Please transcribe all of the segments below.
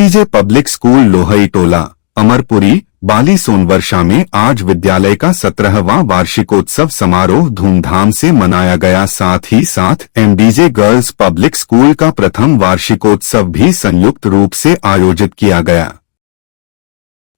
एमडीजे public school लोहई टोला अमरपुरी बाली सोनवर्षा में आज विद्यालय का 17वां वार्षिकोत्सव समारोह धूमधाम से मनाया गया। साथ ही साथ एमडीजे गर्ल्स पब्लिक स्कूल का प्रथम वार्षिकोत्सव भी संयुक्त रूप से आयोजित किया गया।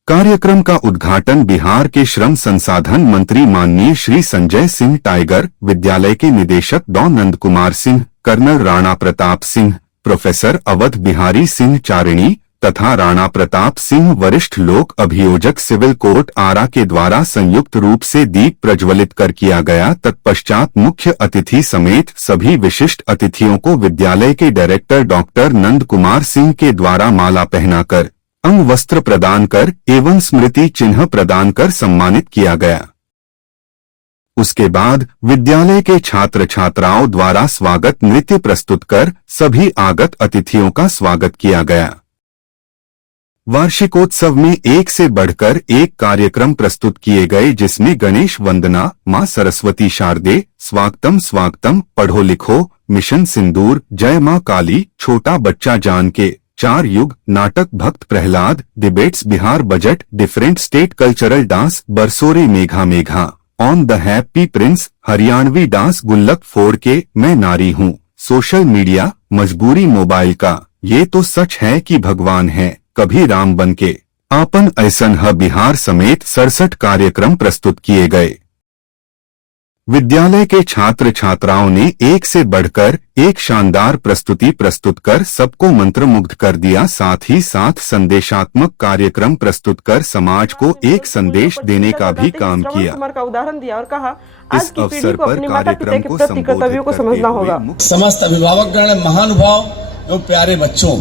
कार्यक्रम का उद्घाटन बिहार के श्रम संसाधन मंत्री माननीय श्री संजय सिंह टाइगर, विद्यालय के निदेशक डॉ नंद कुमार सिंह, कर्नल राणा प्रताप सिंह, प्रोफेसर अवध बिहारी सिंह चारिणी तथा राणा प्रताप सिंह वरिष्ठ लोक अभियोजक सिविल कोर्ट आरा के द्वारा संयुक्त रूप से दीप प्रज्वलित कर किया गया। तत्पश्चात मुख्य अतिथि समेत सभी विशिष्ट अतिथियों को विद्यालय के डायरेक्टर डॉक्टर नंद कुमार सिंह के द्वारा माला पहनाकर, अंग वस्त्र प्रदान कर एवं स्मृति चिन्ह प्रदान कर सम्मानित किया गया। उसके बाद विद्यालय के छात्र छात्राओं द्वारा स्वागत नृत्य प्रस्तुत कर सभी आगत अतिथियों का स्वागत किया गया। वार्षिकोत्सव में एक से बढ़कर एक कार्यक्रम प्रस्तुत किए गए, जिसमें गणेश वंदना, मां सरस्वती शारदे, स्वागतम स्वागतम, पढ़ो लिखो, मिशन सिंदूर, जय मां काली, छोटा बच्चा जान के, 4 युग, नाटक Bhakt Prahlad, debates Bihar budget, different state cultural dance, Barso Re Megha Megha, on the happy prince, Haryanvi dance, गुल्लक फोड़ के, मैं नारी हूँ, सोशल मीडिया, मजबूरी मोबाइल का, ये तो सच है कि भगवान है, कभी राम बन के, आपन ऐसन ह बिहार समेत 67 कार्यक्रम प्रस्तुत किए गए। विद्यालय के छात्र छात्राओं ने एक से बढ़कर एक शानदार प्रस्तुति प्रस्तुत कर सबको मंत्रमुग्ध कर दिया। साथ ही साथ संदेशात्मक कार्यक्रम प्रस्तुत कर समाज को एक संदेश देने का भी काम किया। का उदाहरण दिया और कहा इस अवसर पर कार्यक्रम को संबोधित समझना होगा। समस्त अभिभावकगण, महानुभाव एवं प्यारे बच्चों,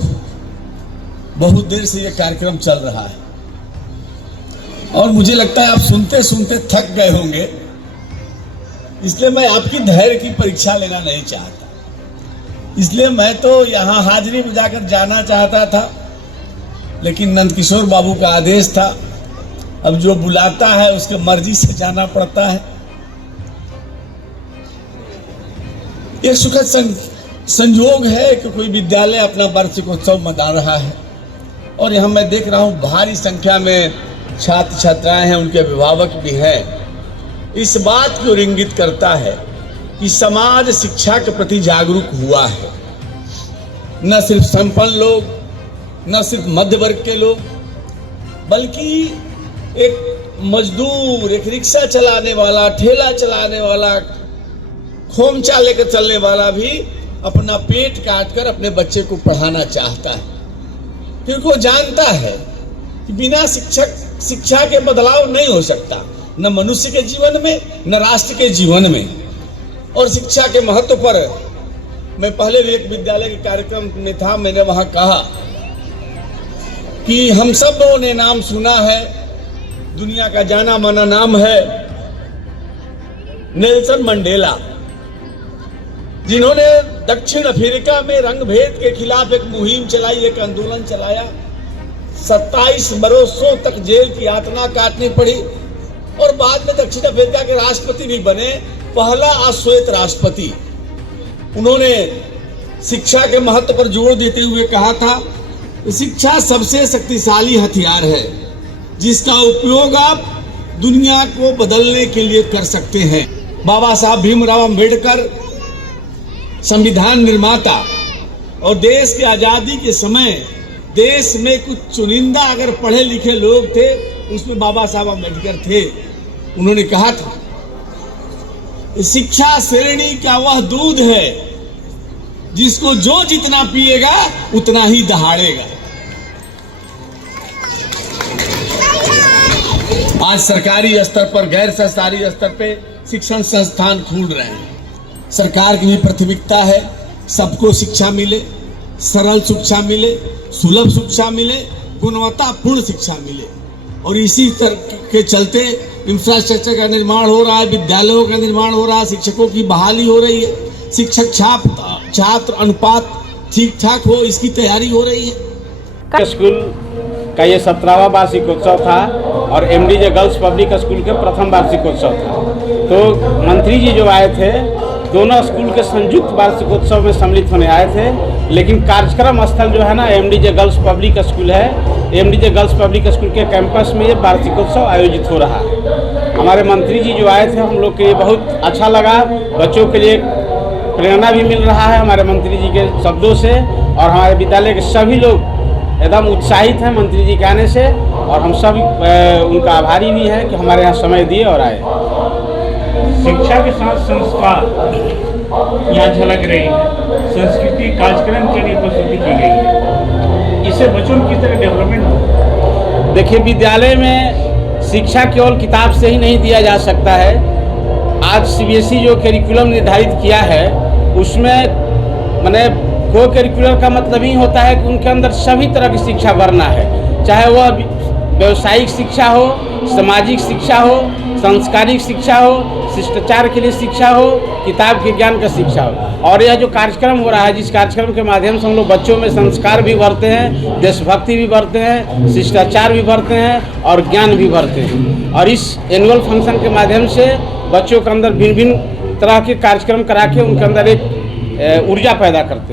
बहुत देर से यह कार्यक्रम चल रहा है और मुझे लगता है आप सुनते सुनते थक गए होंगे, इसलिए मैं आपकी धैर्य की परीक्षा लेना नहीं चाहता। इसलिए मैं तो यहाँ हाजिरी बजाकर जाना चाहता था, लेकिन नंदकिशोर बाबू का आदेश था, अब जो बुलाता है उसके मर्जी से जाना पड़ता है। एक सुखद संयोग है कि कोई विद्यालय अपना वार्षिकोत्सव मना रहा है और यहाँ मैं देख रहा हूँ भारी संख्या में छात्र छात्राएं हैं, उनके अभिभावक भी हैं। इस बात को इंगित करता है कि समाज शिक्षा के प्रति जागरूक हुआ है। न सिर्फ संपन्न लोग, न सिर्फ मध्य वर्ग के लोग, बल्कि एक मजदूर, एक रिक्शा चलाने वाला, ठेला चलाने वाला, खोमचा लेकर चलने वाला भी अपना पेट काटकर अपने बच्चे को पढ़ाना चाहता है, क्योंकि वो जानता है कि बिना शिक्षा के बदलाव नहीं हो सकता, न मनुष्य के जीवन में, न राष्ट्र के जीवन में। और शिक्षा के महत्व पर मैं पहले भी एक विद्यालय के कार्यक्रम में था, मैंने वहां कहा कि हम सब लोगों ने नाम सुना है, दुनिया का जाना माना नाम है नेल्सन मंडेला, जिन्होंने दक्षिण अफ्रीका में रंगभेद के खिलाफ एक मुहिम चलाई, एक आंदोलन चलाया। 27 बरसों तक जेल की यातना काटनी पड़ी और बाद में दक्षिण अफ्रीका के राष्ट्रपति भी बने, पहला अश्वेत राष्ट्रपति। उन्होंने शिक्षा के महत्व पर जोर देते हुए कहा था, शिक्षा सबसे शक्तिशाली हथियार है जिसका उपयोग आप दुनिया को बदलने के लिए कर सकते हैं। बाबा साहब भीमराव अंबेडकर संविधान निर्माता और देश की आजादी के समय देश में कुछ चुनिंदा अगर पढ़े लिखे लोग थे, उसमें बाबा साहब अम्बेडकर थे। उन्होंने कहा था, शिक्षा श्रेणी का वह दूध है जिसको जो जितना पिएगा उतना ही दहाड़ेगा। आज सरकारी स्तर पर, गैर सरकारी स्तर पे शिक्षण संस्थान खुल रहे हैं। सरकार की भी प्राथमिकता है सबको शिक्षा मिले, सरल शिक्षा मिले, सुलभ शिक्षा मिले, गुणवत्तापूर्ण शिक्षा मिले। और इसी तरह के चलते इंफ्रास्ट्रक्चर का निर्माण हो रहा है, विद्यालयों का निर्माण हो रहा है, शिक्षकों की बहाली हो रही है, शिक्षक छात्र अनुपात ठीक ठाक हो, इसकी तैयारी हो रही है। स्कूल का ये 17वां वार्षिकोत्सव था और एमडीजे गर्ल्स पब्लिक स्कूल के प्रथम वार्षिकोत्सव था। तो मंत्री जी जो आए थे, दोनों स्कूल के संयुक्त वार्षिकोत्सव में सम्मिलित होने आए थे। लेकिन कार्यक्रम स्थल जो है ना एमडीजे गर्ल्स पब्लिक स्कूल है। एमडीजे गर्ल्स पब्लिक स्कूल के कैंपस में ये वार्षिकोत्सव आयोजित हो रहा है। हमारे मंत्री जी जो आए थे हम लोग के लिए बहुत अच्छा लगा, बच्चों के लिए प्रेरणा भी मिल रहा है हमारे मंत्री जी के शब्दों से, और हमारे विद्यालय के सभी लोग एकदम उत्साहित हैं मंत्री जी के आने से, और हम सब उनका आभारी भी हैं कि हमारे यहाँ समय दिए और आए। शिक्षा के साथ संस्कार यहाँ झलक रही है, संस्कृति कार्यक्रम के लिए प्रस्तुति की गई है, इससे बच्चों की तरह डेवलपमेंट हो। देखिए, विद्यालय में शिक्षा केवल किताब से ही नहीं दिया जा सकता है। आज सीबीएसई जो करिकुलम निर्धारित किया है उसमें माने को करिकुलर का मतलब ही होता है कि उनके अंदर सभी तरह की शिक्षा भरना है, चाहे वह व्यवसायिक शिक्षा हो, सामाजिक शिक्षा हो, सांस्कारिक शिक्षा हो, शिष्टाचार के लिए शिक्षा हो, किताब के ज्ञान का शिक्षा हो। और यह जो कार्यक्रम हो रहा है, जिस कार्यक्रम के माध्यम से हम लोग बच्चों में संस्कार भी भरते हैं, देशभक्ति भी भरते हैं, शिष्टाचार भी भरते हैं और ज्ञान भी भरते हैं। और इस एनुअल फंक्शन के माध्यम से बच्चों के अंदर भिन्न भिन्न तरह के कार्यक्रम करा के उनके अंदर एक ऊर्जा पैदा करते हैं।